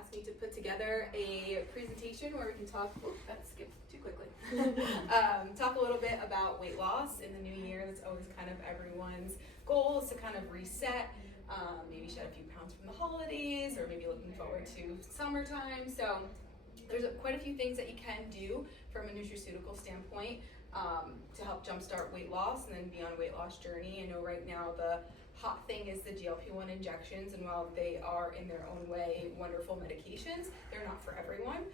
asked me to put together a presentation where we can talk, that skipped too quickly, talk a little bit about weight loss in the new year. That's always kind of everyone's goal, is to kind of reset, maybe shed a few pounds from the holidays, or maybe looking forward to summertime. So there's quite a few things that you can do from a nutraceutical standpoint to help jumpstart weight loss and then be on a weight loss journey. I know right now the hot thing is the GLP-1 injections, and while they are in their own way wonderful medications, they're not for everyone.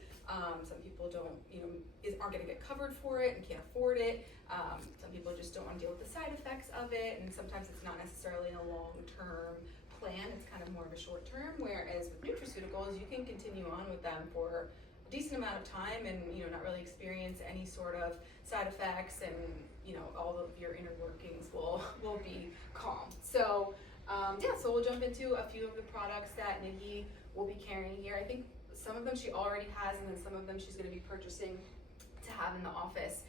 Some people aren't going to get covered for it and can't afford it. Some people just don't want to deal with the side effects of it, and sometimes it's not necessarily a long-term plan. It's kind of more of a short-term. Whereas with nutraceuticals, you can continue on with them for a decent amount of time and not really experience any sort of side effects, and all of your inner workings will be calm. So so we'll jump into a few of the products that Nikki will be carrying here. I think some of them she already has, and then some of them she's going to be purchasing to have in the office,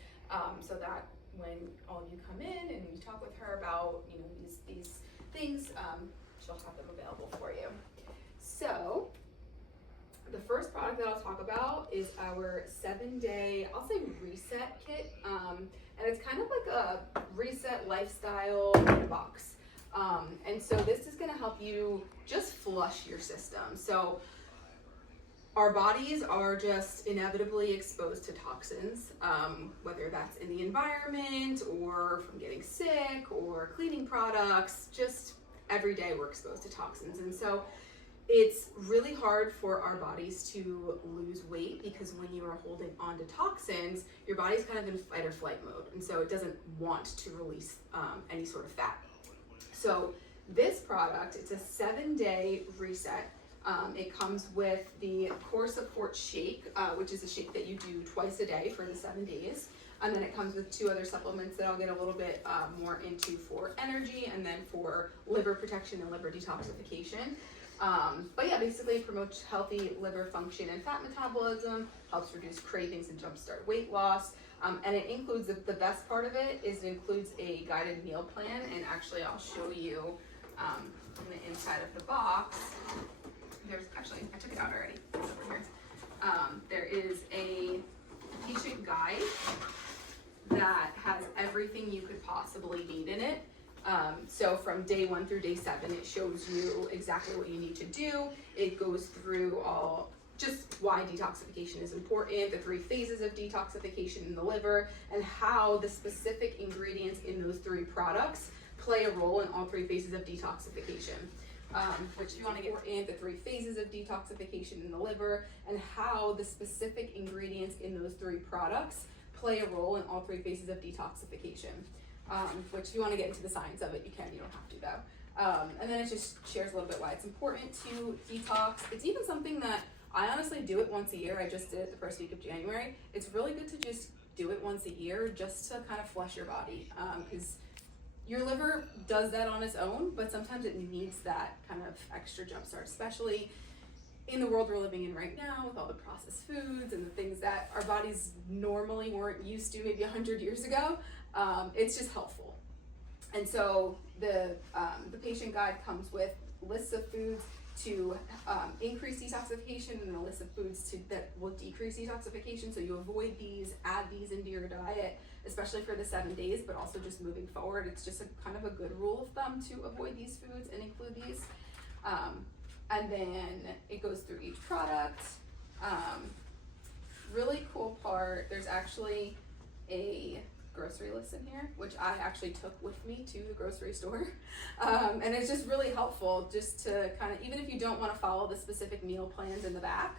so that when all of you come in and you talk with her about these things, she'll have them available for you. So the first product that I'll talk about is our 7-day, I'll say reset kit, and it's kind of like a reset lifestyle in a box. And so this is going to help you just flush your system. So our bodies are just inevitably exposed to toxins, whether that's in the environment or from getting sick or cleaning products. Just every day we're exposed to toxins. And so it's really hard for our bodies to lose weight, because when you are holding on to toxins, your body's kind of in fight or flight mode, and so it doesn't want to release any sort of fat. So this product, it's a 7-day reset. It comes with the Core Support Shake, which is a shake that you do twice a day for the 7 days. And then it comes with 2 other supplements that I'll get a little bit more into for energy, and then for liver protection and liver detoxification. But yeah, basically it promotes healthy liver function and fat metabolism, helps reduce cravings and jumpstart weight loss. And it includes, the best part of it is it includes a guided meal plan. And actually I'll show you on the inside of the box. I took it out already. It's over here. There is a patient guide that has everything you could possibly need in it. So from day 1 through day 7, it shows you exactly what you need to do. It goes through just why detoxification is important, the 3 phases of detoxification in the liver, and how the specific ingredients in those 3 products play a role in all 3 phases of detoxification. Which if you want to get in the 3 phases of detoxification in the liver, and how the specific ingredients in those 3 products play a role in all 3 phases of detoxification. Which if you want to get into the science of it, you can, you don't have to though. And then it just shares a little bit why it's important to detox. It's even something that I honestly do it once a year. I just did it the first week of January. It's really good to just do it once a year, just to kind of flush your body, because your liver does that on its own, but sometimes it needs that kind of extra jumpstart, especially in the world we're living in right now with all the processed foods and the things that our bodies normally weren't used to maybe 100 years ago. It's just helpful. And so the patient guide comes with lists of foods to increase detoxification, and a list of foods that will decrease detoxification. So you avoid these, add these into your diet, especially for the 7 days, but also just moving forward. It's just kind of a good rule of thumb to avoid these foods and include these. And then it goes through each product. Really cool part, there's actually a grocery list in here, which I actually took with me to the grocery store. And it's just really helpful just to kind of, even if you don't want to follow the specific meal plans in the back,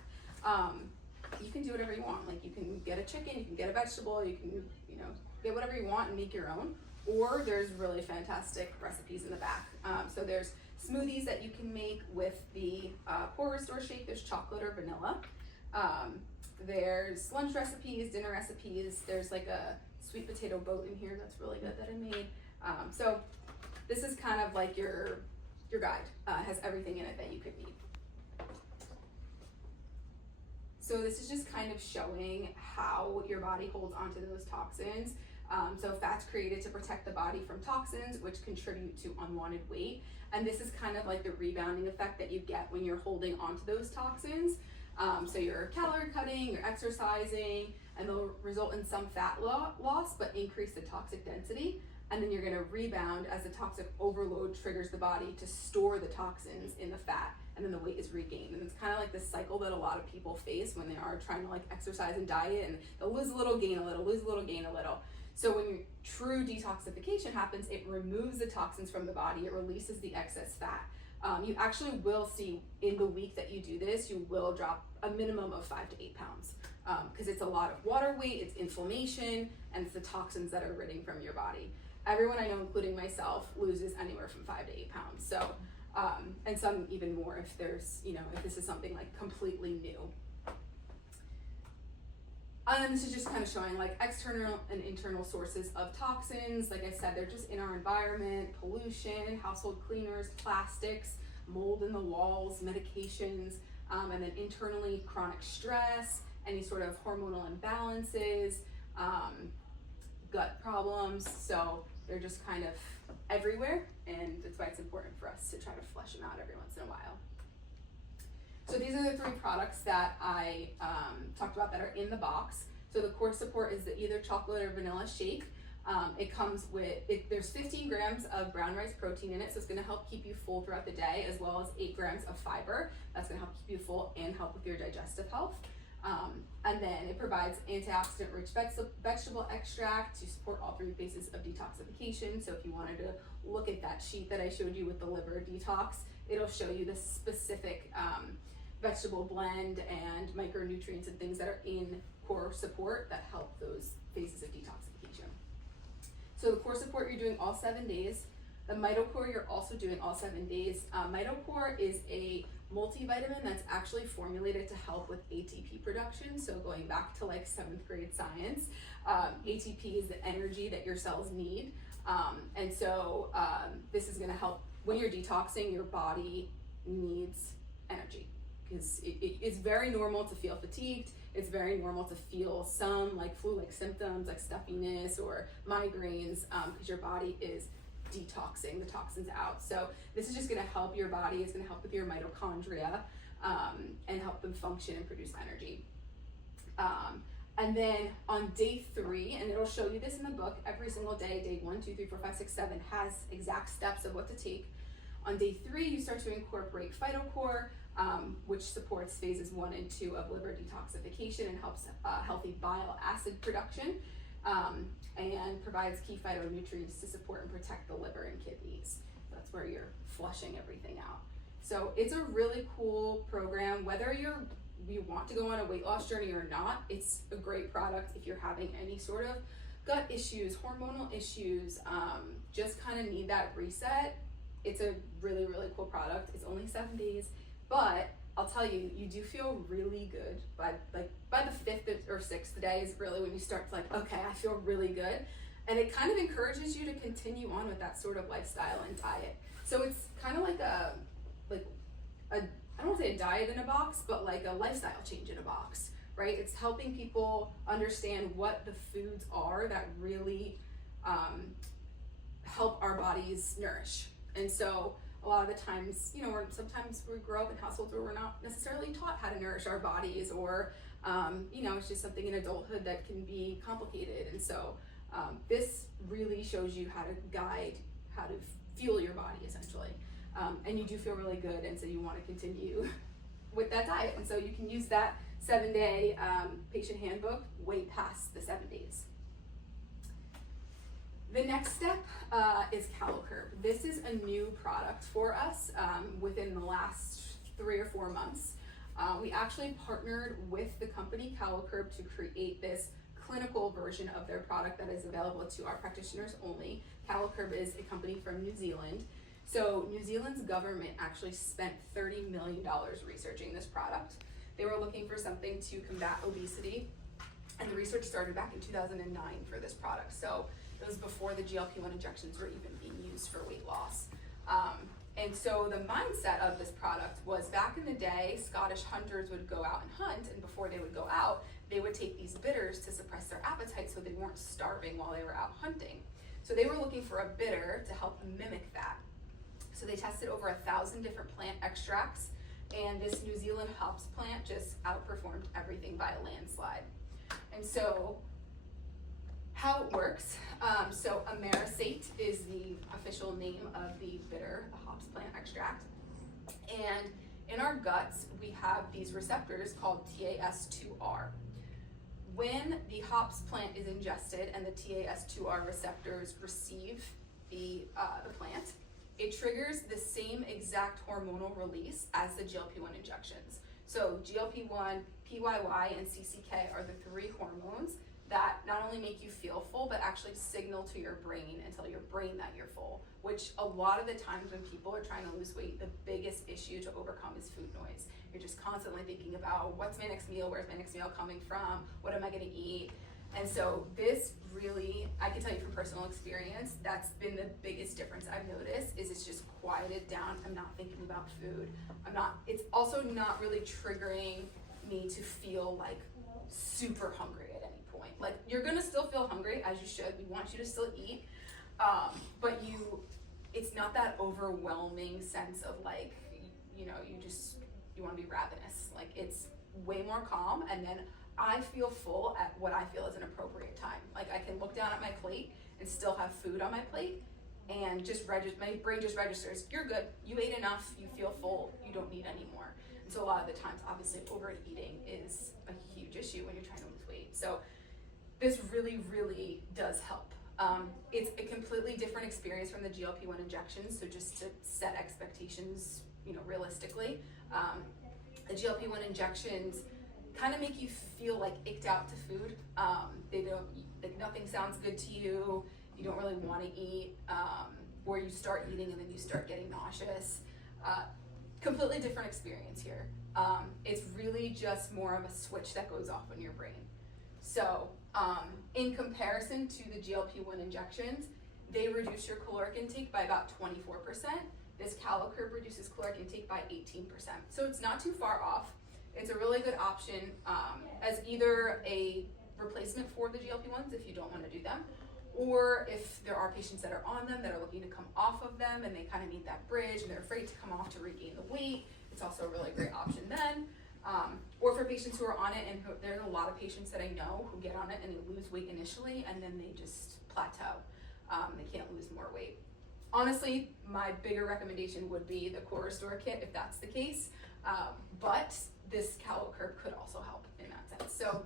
you can do whatever you want. Like, you can get a chicken, you can get a vegetable, you can, get whatever you want and make your own. Or there's really fantastic recipes in the back. So there's smoothies that you can make with the Core Restore Shake. There's chocolate or vanilla. There's lunch recipes, dinner recipes. There's like a sweet potato boat in here that's really good that I made. So this is kind of like your guide. Has everything in it that you could need. So this is just kind of showing how your body holds onto those toxins. So fat's created to protect the body from toxins, which contribute to unwanted weight. And this is kind of like the rebounding effect that you get when you're holding onto those toxins. So you're calorie cutting, you're exercising, and they'll result in some fat loss, but increase the toxic density. And then you're gonna rebound as the toxic overload triggers the body to store the toxins in the fat, and then the weight is regained. And it's kind of like this cycle that a lot of people face when they are trying to like exercise and diet, and they'll lose a little, gain a little, lose a little, gain a little. So when your true detoxification happens, it removes the toxins from the body, it releases the excess fat. You actually will see in the week that you do this, you will drop a minimum of 5 to 8 pounds, because it's a lot of water weight, it's inflammation, and it's the toxins that are ridding from your body. Everyone I know, including myself, loses anywhere from 5 to 8 pounds. So, and some even more if there's, if this is something like completely new. And then this is just kind of showing like external and internal sources of toxins. Like I said, they're just in our environment, pollution, household cleaners, plastics, mold in the walls, medications, and then internally chronic stress, any sort of hormonal imbalances, gut problems. So they're just kind of everywhere, and that's why it's important for us to try to flesh them out every once in a while. So these are the 3 products that I talked about that are in the box. So the core support is the either chocolate or vanilla shake. It comes with, there's 15 grams of brown rice protein in it, so it's gonna help keep you full throughout the day, as well as 8 grams of fiber. That's gonna help keep you full and help with your digestive health. And then it provides antioxidant-rich vegetable extract to support all 3 phases of detoxification. So if you wanted to look at that sheet that I showed you with the liver detox, it'll show you the specific vegetable blend and micronutrients and things that are in core support that help those phases of detoxification. So the core support you're doing all 7 days. The MitoCore you're also doing all 7 days. MitoCore is a multivitamin that's actually formulated to help with ATP production. So going back to like 7th grade science, ATP is the energy that your cells need. And so this is gonna help when you're detoxing, your body needs energy, because it's very normal to feel fatigued. It's very normal to feel some like flu-like symptoms like stuffiness or migraines, because your body is detoxing the toxins out. So this is just going to help your body. It's going to help with your mitochondria and help them function and produce energy. And then on day 3, and it'll show you this in the book, every single day, day 1, 2, 3, 4, 5, 6, 7 has exact steps of what to take. On day 3, you start to incorporate PhytoCore, which supports phases 1 and 2 of liver detoxification and helps healthy bile acid production. And provides key phytonutrients to support and protect the liver and kidneys. That's where you're flushing everything out. So it's a really cool program. Whether you want to go on a weight loss journey or not, it's a great product if you're having any sort of gut issues, hormonal issues, just kind of need that reset. It's a really, really cool product. It's only 7 days, but I'll tell you, you do feel really good by the 5th or 6th day is really when you start to like, okay, I feel really good. And it kind of encourages you to continue on with that sort of lifestyle and diet. So it's kind of like a I don't want to say a diet in a box, but like a lifestyle change in a box, right? It's helping people understand what the foods are that really help our bodies nourish. And so a lot of the times, sometimes we grow up in households where we're not necessarily taught how to nourish our bodies, or, it's just something in adulthood that can be complicated. And so this really shows you how to guide, how to fuel your body essentially. And you do feel really good, and so you want to continue with that diet. And so you can use that 7-day patient handbook way past the 7 days. The next step is CaloCurb. This is a new product for us within the last 3 or 4 months. We actually partnered with the company CaloCurb to create this clinical version of their product that is available to our practitioners only. CaloCurb is a company from New Zealand. So New Zealand's government actually spent $30 million researching this product. They were looking for something to combat obesity, and the research started back in 2009 for this product. So it was before the GLP-1 injections were even being used for weight loss. And so the mindset of this product was, back in the day, Scottish hunters would go out and hunt, and before they would go out, they would take these bitters to suppress their appetite so they weren't starving while they were out hunting. So they were looking for a bitter to help mimic that. So they tested over 1,000 different plant extracts, and this New Zealand hops plant just outperformed everything by a landslide. And so how it works, so americate is the official name of the bitter, the hops plant extract. And in our guts, we have these receptors called TAS2R. When the hops plant is ingested and the TAS2R receptors receive the plant, it triggers the same exact hormonal release as the GLP-1 injections. So GLP-1, PYY, and CCK are the 3 hormones that not only make you feel full, but actually signal to your brain and tell your brain that you're full, which a lot of the times when people are trying to lose weight, the biggest issue to overcome is food noise. You're just constantly thinking about what's my next meal, where's my next meal coming from, what am I gonna eat? And so this really, I can tell you from personal experience, that's been the biggest difference I've noticed, is it's just quieted down. I'm not thinking about food. It's also not really triggering me to feel like super hungry at any point. Like, you're gonna still feel hungry, as you should. We want you to still eat, but it's not that overwhelming sense of like, you wanna be ravenous. Like, it's way more calm, and then I feel full at what I feel is an appropriate time. Like, I can look down at my plate and still have food on my plate, and my brain just registers, you're good, you ate enough, you feel full, you don't need any more. And so a lot of the times, obviously, overeating is a huge issue when you're trying to lose weight. So this really, really does help. It's a completely different experience from the GLP-1 injections, so just to set expectations, realistically. The GLP-1 injections kind of make you feel like icked out to food. They don't, like, nothing sounds good to you. You don't really want to eat, or you start eating and then you start getting nauseous. Completely different experience here. It's really just more of a switch that goes off in your brain. So in comparison to the GLP-1 injections, they reduce your caloric intake by about 24%. This CaloCurb reduces caloric intake by 18%. So it's not too far off. It's a really good option as either a replacement for the GLP-1s if you don't want to do them, or if there are patients that are on them that are looking to come off of them and they kind of need that bridge and they're afraid to come off to regain the weight, it's also a really great option then. Or for patients who are on it, and there's a lot of patients that I know who get on it and they lose weight initially and then they just plateau. They can't lose more weight. Honestly, my bigger recommendation would be the Core Restore Kit if that's the case, but this CaloCurb could also help in that sense. So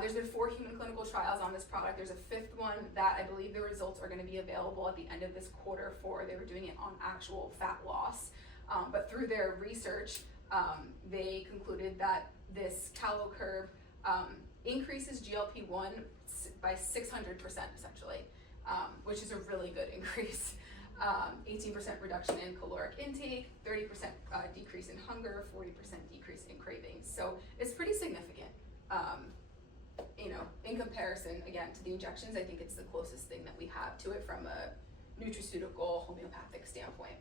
there's been 4 human clinical trials on this product. There's a 5th one that I believe the results are going to be available at the end of this quarter they were doing it on actual fat loss. But through their research, they concluded that this CaloCurb increases GLP-1 by 600% essentially, which is a really good increase. 18% reduction in caloric intake, 30% decrease in hunger, 40% decrease in cravings. So it's pretty significant. In comparison, again, to the injections, I think it's the closest thing that we have to it from a nutraceutical homeopathic standpoint.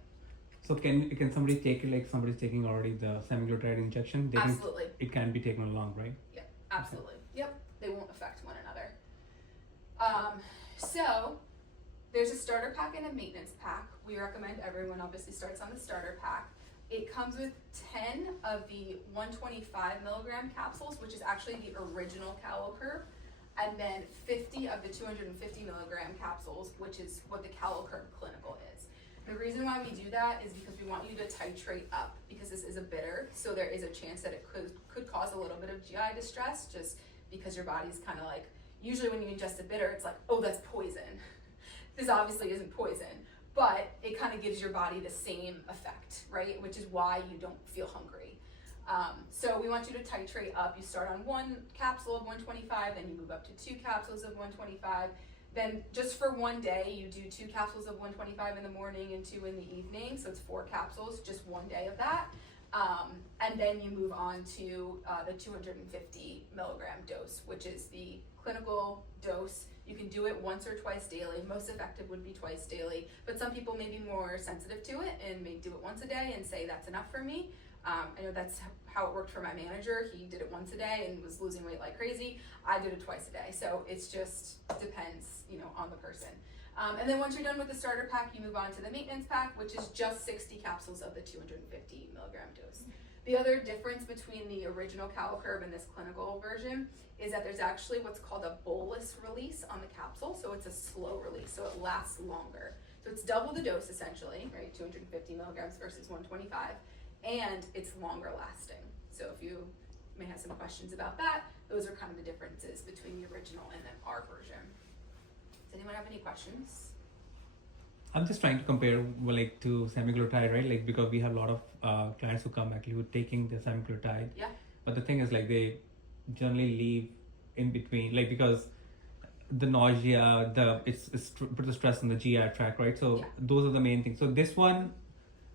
So can somebody take it like somebody's taking already the semaglutide injection? Absolutely. It can be taken along, right? Yeah, absolutely. Okay. Yep, they won't affect one another. So there's a starter pack and a maintenance pack. We recommend everyone obviously starts on the starter pack. It comes with 10 of the 125 milligram capsules, which is actually the original CaloCurb, and then 50 of the 250 milligram capsules, which is what the CaloCurb Clinical is. The reason why we do that is because we want you to titrate up, because this is a bitter, so there is a chance that it could cause a little bit of GI distress, just because your body's kind of like, usually when you ingest a bitter, it's like, oh, that's poison. This obviously isn't poison, but it kind of gives your body the same effect, right? Which is why you don't feel hungry. So we want you to titrate up. You start on 1 capsule of 125, then you move up to 2 capsules of 125. Then just for one day, you do 2 capsules of 125 in the morning and 2 in the evening. So it's 4 capsules, just one day of that. And then you move on to the 250 milligram dose, which is the clinical dose. You can do it once or twice daily. Most effective would be twice daily, but some people may be more sensitive to it and may do it once a day and say that's enough for me. I know that's how it worked for my manager. He did it once a day and was losing weight like crazy. I did it twice a day. So it's just depends, on the person. And then once you're done with the starter pack, you move on to the maintenance pack, which is just 60 capsules of the 250 milligram dose. The other difference between the original CaloCurb and this clinical version is that there's actually what's called a bolus release on the capsule. So it's a slow release, so it lasts longer. So it's double the dose essentially, right? 250 milligrams versus 125, and it's longer lasting. So if you may have some questions about that, those are kind of the differences between the original and then our version. Does anyone have any questions? I'm just trying to compare like to semaglutide, right? Like because we have a lot of clients who come actually who are taking the semaglutide. Yeah. But the thing is like they generally leave in between, like because the nausea, put the stress on the GI tract, right? So Yeah. those are the main things. So this one,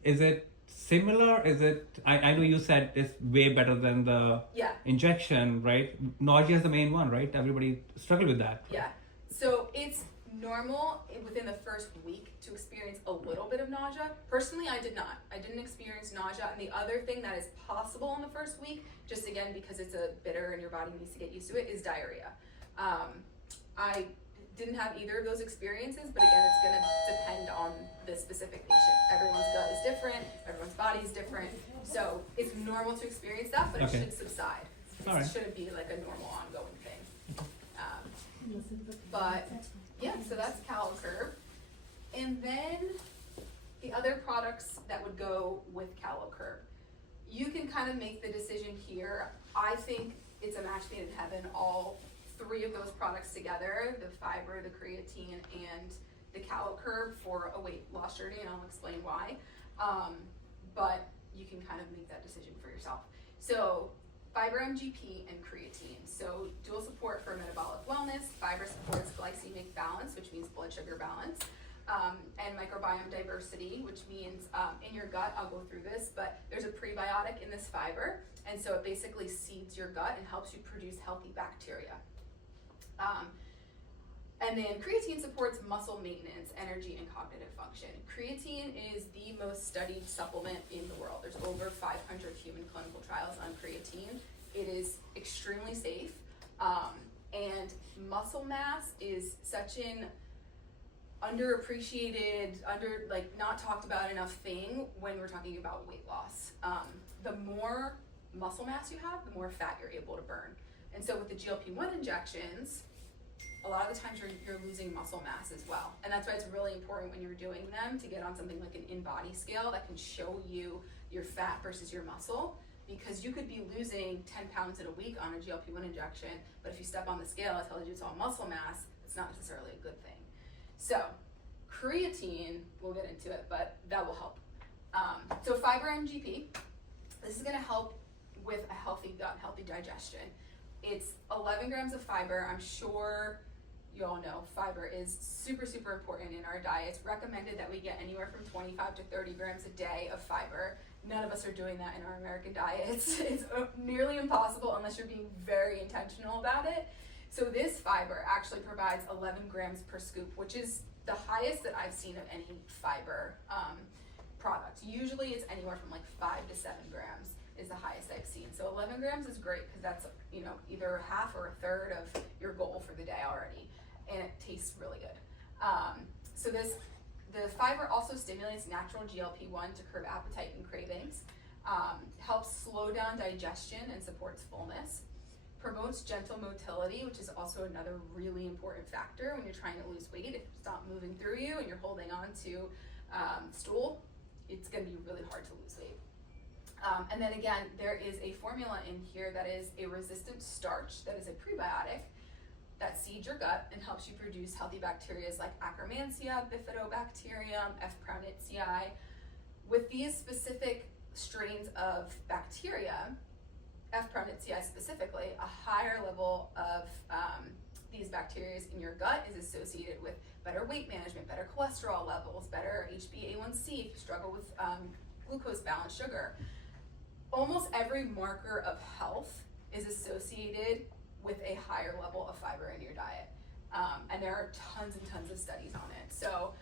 is it similar? Is it? I know you said it's way better than the injection, right? Nausea is the main one, right? Everybody struggle with that. Right? Yeah. So it's normal within the first week to experience a little bit of nausea. Personally, I did not. I didn't experience nausea. And the other thing that is possible in the first week, just again because it's a bitter and your body needs to get used to it, is diarrhea. I didn't have either of those experiences, but again, it's going to depend on the specific patient. Everyone's gut is different, everyone's body is different, so it's normal to experience that, but it should subside. It shouldn't be like a normal ongoing thing. But yeah, so that's CaloCurb. And then the other products that would go with CaloCurb. You can kind of make the decision here. I think it's a match made in heaven, all three of those products together, the fiber, the creatine, and the CaloCurb for a weight loss journey, and I'll explain why. But you can kind of make that decision for yourself. So fiber MGP and creatine. So dual support for metabolic wellness. Fiber supports glycemic balance, which means blood sugar balance, and microbiome diversity, which means in your gut, I'll go through this, but there's a prebiotic in this fiber, and so it basically seeds your gut and helps you produce healthy bacteria. And then creatine supports muscle maintenance, energy, and cognitive function. Creatine is the most studied supplement in the world. There's over 500 human clinical trials on creatine. It is extremely safe, and muscle mass is such an underappreciated, not talked about enough thing when we're talking about weight loss. The more muscle mass you have, the more fat you're able to burn. And so with the GLP-1 injections, a lot of the times you're losing muscle mass as well. And that's why it's really important when you're doing them to get on something like an in-body scale that can show you your fat versus your muscle, because you could be losing 10 pounds in a week on a GLP-1 injection, but if you step on the scale, it tells you it's all muscle mass, it's not necessarily a good thing. So creatine, we'll get into it, but that will help. So fiber MGP, this is gonna help with a healthy gut, healthy digestion. It's 11 grams of fiber. I'm sure you all know fiber is super, super important in our diet. It's recommended that we get anywhere from 25 to 30 grams a day of fiber. None of us are doing that in our American diets. It's nearly impossible unless you're being very intentional about it. So this fiber actually provides 11 grams per scoop, which is the highest that I've seen of any fiber product. Usually it's anywhere from like 5 to 7 grams is the highest I've seen. So 11 grams is great because that's either half or a third of your goal for the day already, and it tastes really good. So the fiber also stimulates natural GLP-1 to curb appetite and cravings, helps slow down digestion and supports fullness, promotes gentle motility, which is also another really important factor when you're trying to lose weight. If it's not moving through you and you're holding on to stool, it's going to be really hard to lose weight. And then again, there is a formula in here that is a resistant starch that is a prebiotic that seeds your gut and helps you produce healthy bacteria like Akkermansia, Bifidobacterium, F. Proudnitzii. With these specific strains of bacteria, F. Proudnitzii specifically, a higher level of these bacteria in your gut is associated with better weight management, better cholesterol levels, better HbA1c if you struggle with glucose balanced sugar. Almost every marker of health is associated with a higher level of fiber in your diet. And there are tons and tons of studies on it. So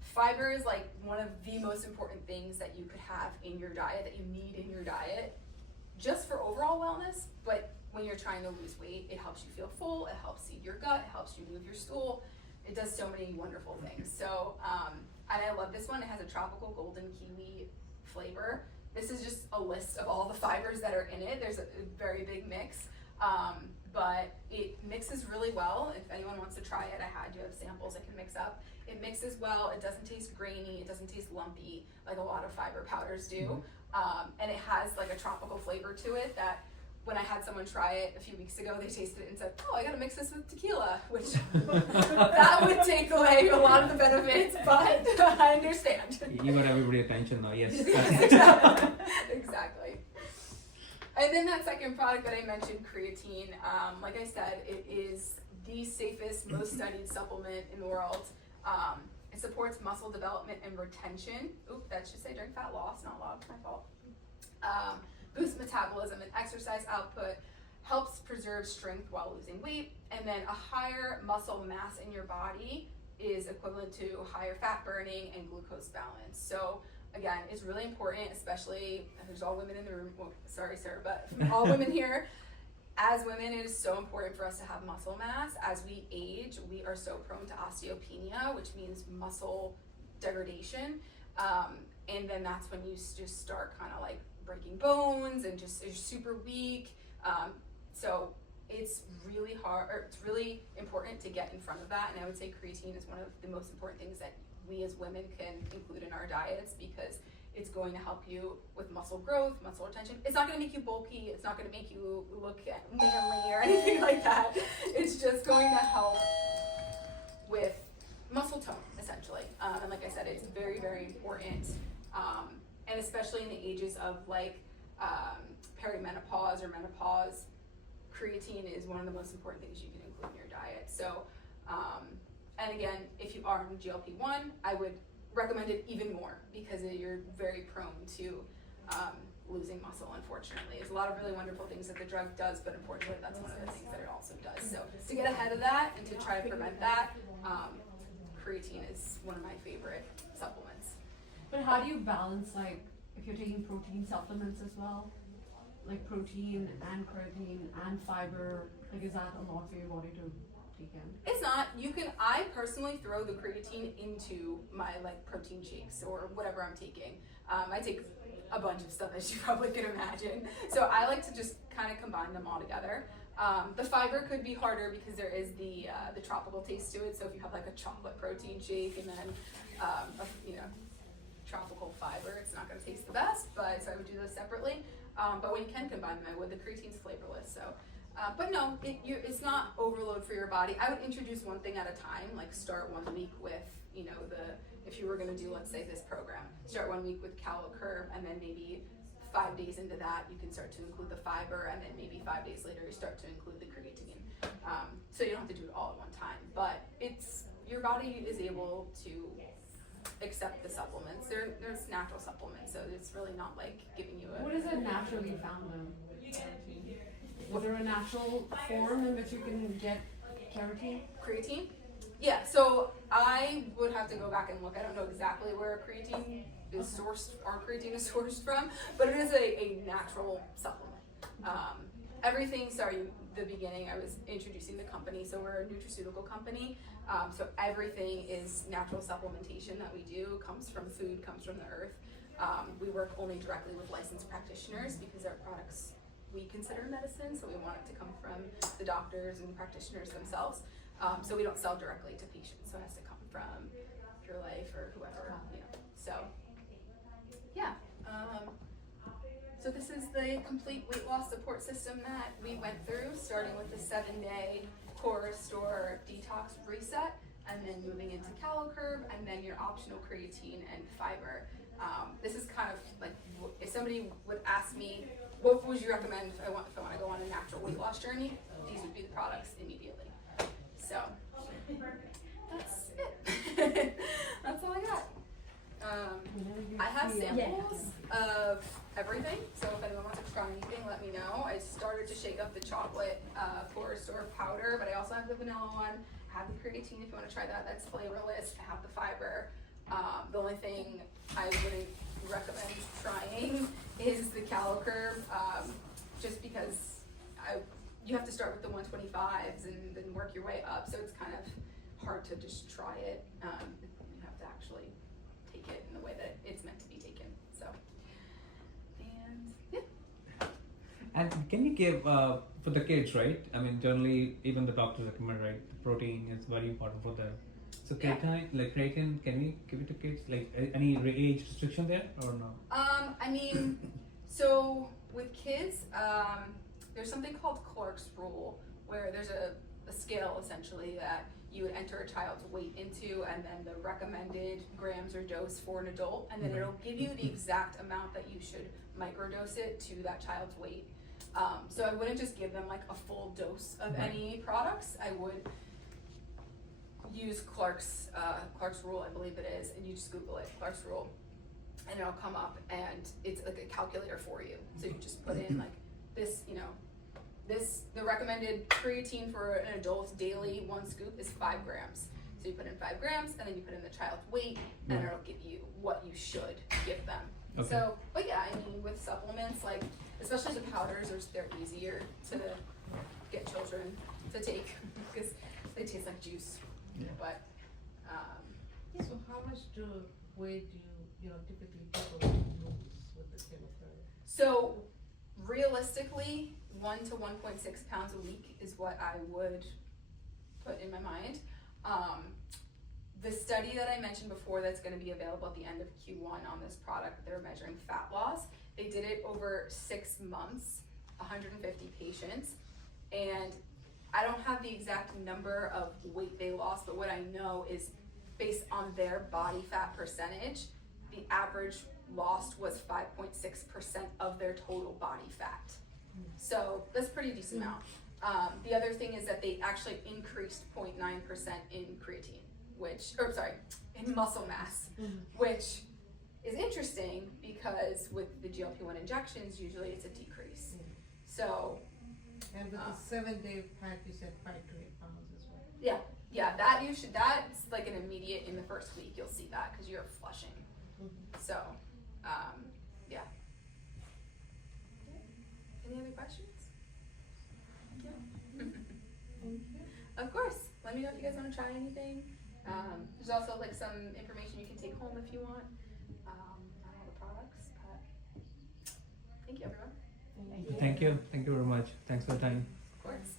fiber is like one of the most important things that you could have in your diet, that you need in your diet. just for overall wellness, but when you're trying to lose weight, it helps you feel full, it helps seed your gut, it helps you move your stool. It does so many wonderful things. So, and I love this one. It has a tropical golden kiwi flavor. This is just a list of all the fibers that are in it. There's a very big mix, but it mixes really well. If anyone wants to try it, I do have samples I can mix up. It mixes well, it doesn't taste grainy, it doesn't taste lumpy like a lot of fiber powders do. And it has like a tropical flavor to it that when I had someone try it a few weeks ago, they tasted it and said, oh, I gotta mix this with tequila, which that would take away a lot of the benefits, but I understand. You got everybody's attention now, yes. Exactly. And then that second product that I mentioned, creatine, like I said, it is the safest, most studied supplement in the world. It supports muscle development and retention. Oop, that should say during fat loss, not loss, my fault. Boosts metabolism and exercise output, helps preserve strength while losing weight, and then a higher muscle mass in your body is equivalent to higher fat burning and glucose balance. So again, it's really important, especially if there's all women in the room. Well, sorry, sir, but all women here. As women, it is so important for us to have muscle mass. As we age, we are so prone to osteopenia, which means muscle degradation. And then that's when you just start kind of like breaking bones and just you're super weak. So it's really hard, or it's really important to get in front of that. And I would say creatine is one of the most important things that we as women can include in our diets, because it's going to help you with muscle growth, muscle retention. It's not going to make you bulky. It's not going to make you look manly or anything like that. It's just going to help with muscle tone, essentially. And like I said, it's very, very important. And especially in the ages of like perimenopause or menopause, creatine is one of the most important things you can include in your diet. So, and again, if you are on GLP-1, I would recommend it even more, because you're very prone to losing muscle, unfortunately. There's a lot of really wonderful things that the drug does, but unfortunately that's one of the things that it also does. So to get ahead of that and to try to prevent that, creatine is one of my favorite supplements. But how do you balance, like, if you're taking protein supplements as well? Like protein and creatine and fiber, like is that a lot for your body to take in? It's not. I personally throw the creatine into my like protein shakes or whatever I'm taking. I take a bunch of stuff, as you probably can imagine. So I like to just kind of combine them all together. The fiber could be harder because there is the tropical taste to it. So if you have like a chocolate protein shake and then tropical fiber, it's not going to taste the best. But so I would do those separately. But when you can combine them, I would. The creatine's flavorless, so. But no, it's not overload for your body. I would introduce one thing at a time, like start 1 week with, if you were going to do, let's say, this program, start 1 week with CaloCurve, and then maybe 5 days into that, you can start to include the fiber, and then maybe 5 days later, you start to include the creatine. So you don't have to do it all at one time, but your body is able to accept the supplements. There's natural supplements, so it's really not like giving you What is it naturally found in? Is there a natural form in which you can get keratin? Creatine? Yeah, so I would have to go back and look. I don't know exactly where creatine is sourced from, but it is a natural supplement. The beginning, I was introducing the company, so we're a nutraceutical company. So everything is natural supplementation that we do, comes from food, comes from the earth. We work only directly with licensed practitioners because our products we consider medicine, so we want it to come from the doctors and practitioners themselves. So we don't sell directly to patients, so it has to come from Pure Life or whoever, So, yeah. So this is the complete weight loss support system that we went through, starting with the 7-day core restore detox reset, and then moving into CaloCurve, and then your optional creatine and fiber. This is kind of like, if somebody would ask me, what would you recommend if I want to go on a natural weight loss journey? These would be the products immediately. So that's it. That's all I got. I have samples of everything, so if anyone wants to try anything, let me know. I started to shake up the chocolate core restore powder, but I also have the vanilla one. I have the creatine if you want to try that. That's flavorless. I have the fiber. The only thing I wouldn't recommend trying is the calo curve, just because you have to start with the 125s and then work your way up, so it's kind of hard to just try it. You have to actually take it in the way that it's meant to be taken. So, and yeah. And can you give for the kids, right? I mean, generally, even the doctors recommend, right? The protein is very important for them. So creatine, can we give it to kids? Like any age restriction there or no? I mean, so with kids, there's something called Clark's rule, where there's a scale essentially that you would enter a child's weight into, and then the recommended grams or dose for an adult, and then it'll give you the exact amount that you should microdose it to that child's weight. So I wouldn't just give them like a full dose of any products. I would use Clark's rule, I believe it is, and you just Google it, Clark's rule, and it'll come up, and it's like a calculator for you. So you just put in like this, the recommended creatine for an adult daily 1 scoop is 5 grams. So you put in 5 grams, and then you put in the child's weight, and it'll give you what you should give them. Okay. So, but yeah, I mean, with supplements, like especially the powders, they're easier to get children to take because they taste like juice. Yeah. But So how much weight do you typically people lose with the chemotherapy? so realistically, 1 to 1.6 pounds a week is what I would put in my mind. The study that I mentioned before that's going to be available at the end of Q1 on this product, they're measuring fat loss. They did it over 6 months, 150 patients, and I don't have the exact number of weight they lost, but what I know is based on their body fat percentage, the average lost was 5.6% of their total body fat. So that's a pretty decent amount. The other thing is that they actually increased 0.9% in creatine, in muscle mass, which is interesting because with the GLP-1 injections, usually it's a decrease. So, And with the 7-day pack, you said 5 to 8 pounds as well. yeah, that's like an immediate in the first week, you'll see that because you're flushing. So, yeah. Any other questions? Of course. Let me know if you guys want to try anything. There's also like some information you can take home if you want on all the products. But thank you, everyone. Thank you very much. Thanks for the time. Of course.